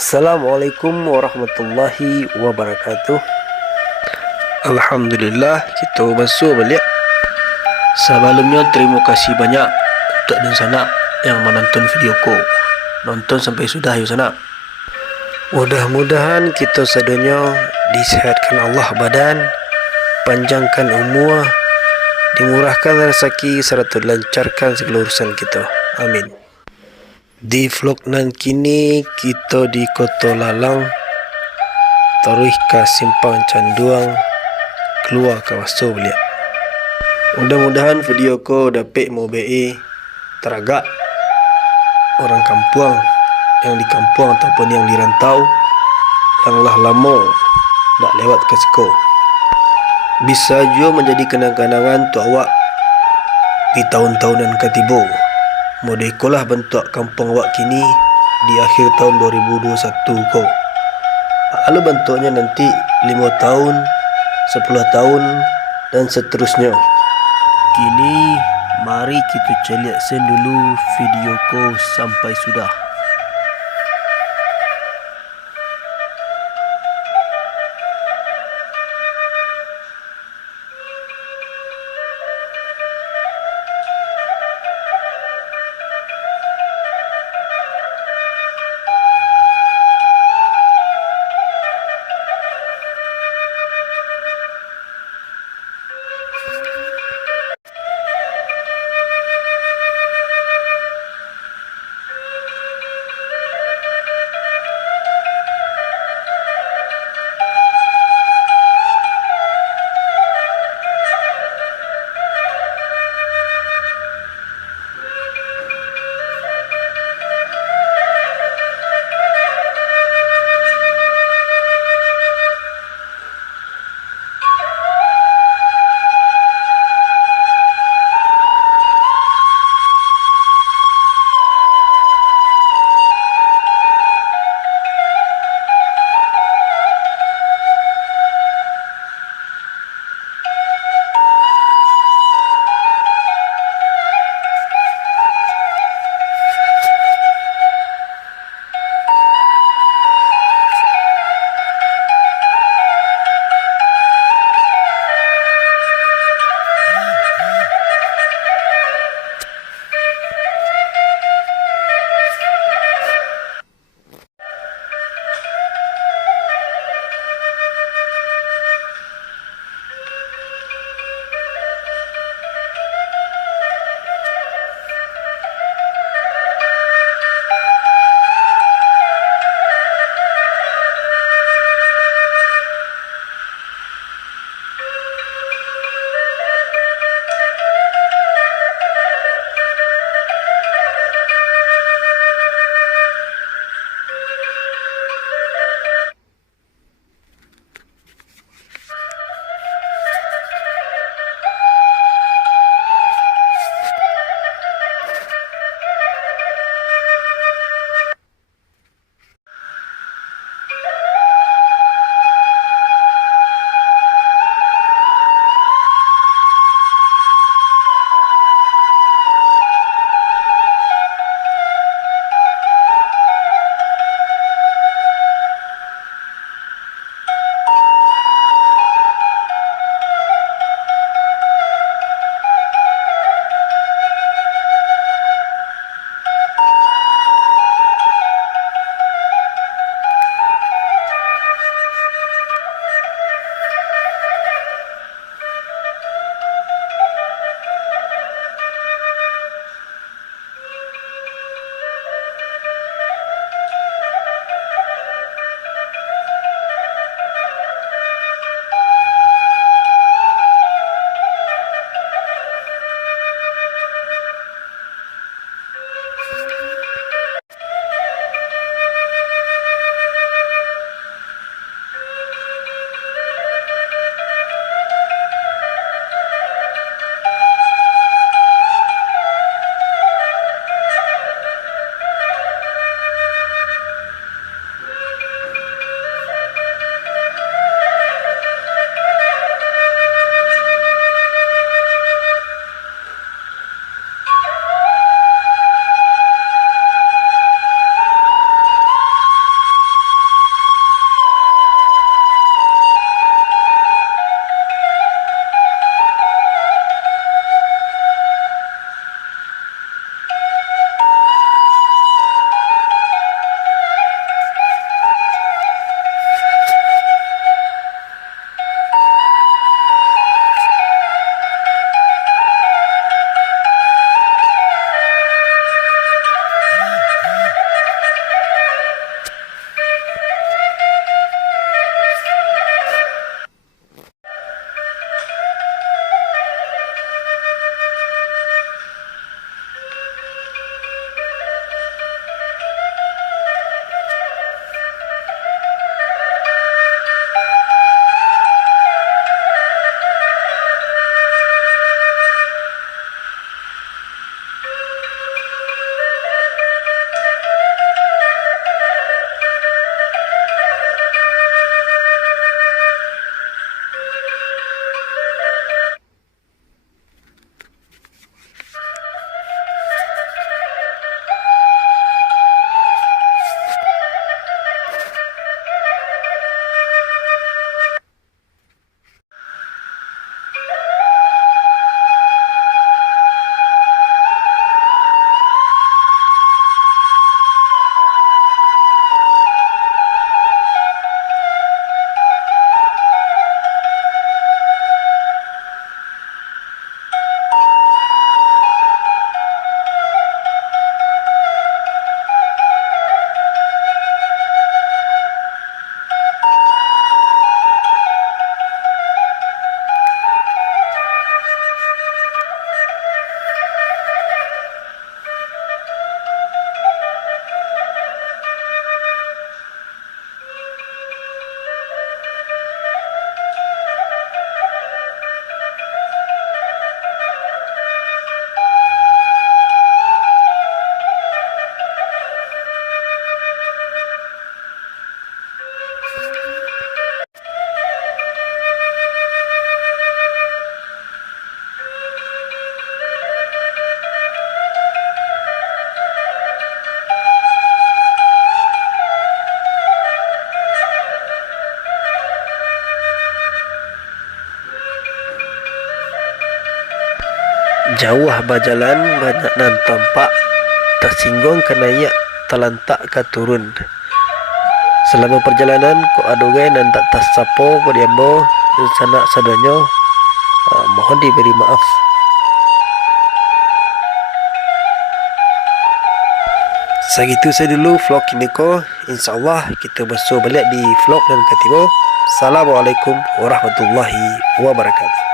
Assalamualaikum warahmatullahi wabarakatuh. Alhamdulillah kita masuk balik. Sebelumnya terima kasih banyak untuk dan sana yang menonton video ko. Nonton sampai sudah yuk sana. Mudah-mudahan kita sedunia disihatkan Allah badan, panjangkan umur, dimurahkan rezeki serta dilancarkan segala urusan kita. Amin. Di vlog nan kini kita di Kota Lalang, taruh ke simpang Canduang, keluar ke Waso beliau. Mudah-mudahan video ko dapat mau be teragak orang kampung yang di kampung ataupun yang di rantau yang lah lama tak lewat ke siko. Bisa juga menjadi kenang-kenangan tu awak di tahun-tahunan ketiba. Modikolah bentuk kampung awak kini di akhir tahun 2021 ko. Lalu bentuknya nanti 5 tahun, 10 tahun dan seterusnya. Kini mari kita celiak dulu video ko sampai sudah. Jauh berjalan banyak nan tampak, tersinggung kena ia telantak ke turun. Selama perjalanan ko adugai nan tak tersapo podiambo dan sanak sadonyo, mohon diberi maaf. Segitu saya dulu vlog ini ko. InsyaAllah kita bersua balik di vlog dan ketiba. Assalamualaikum warahmatullahi wabarakatuh.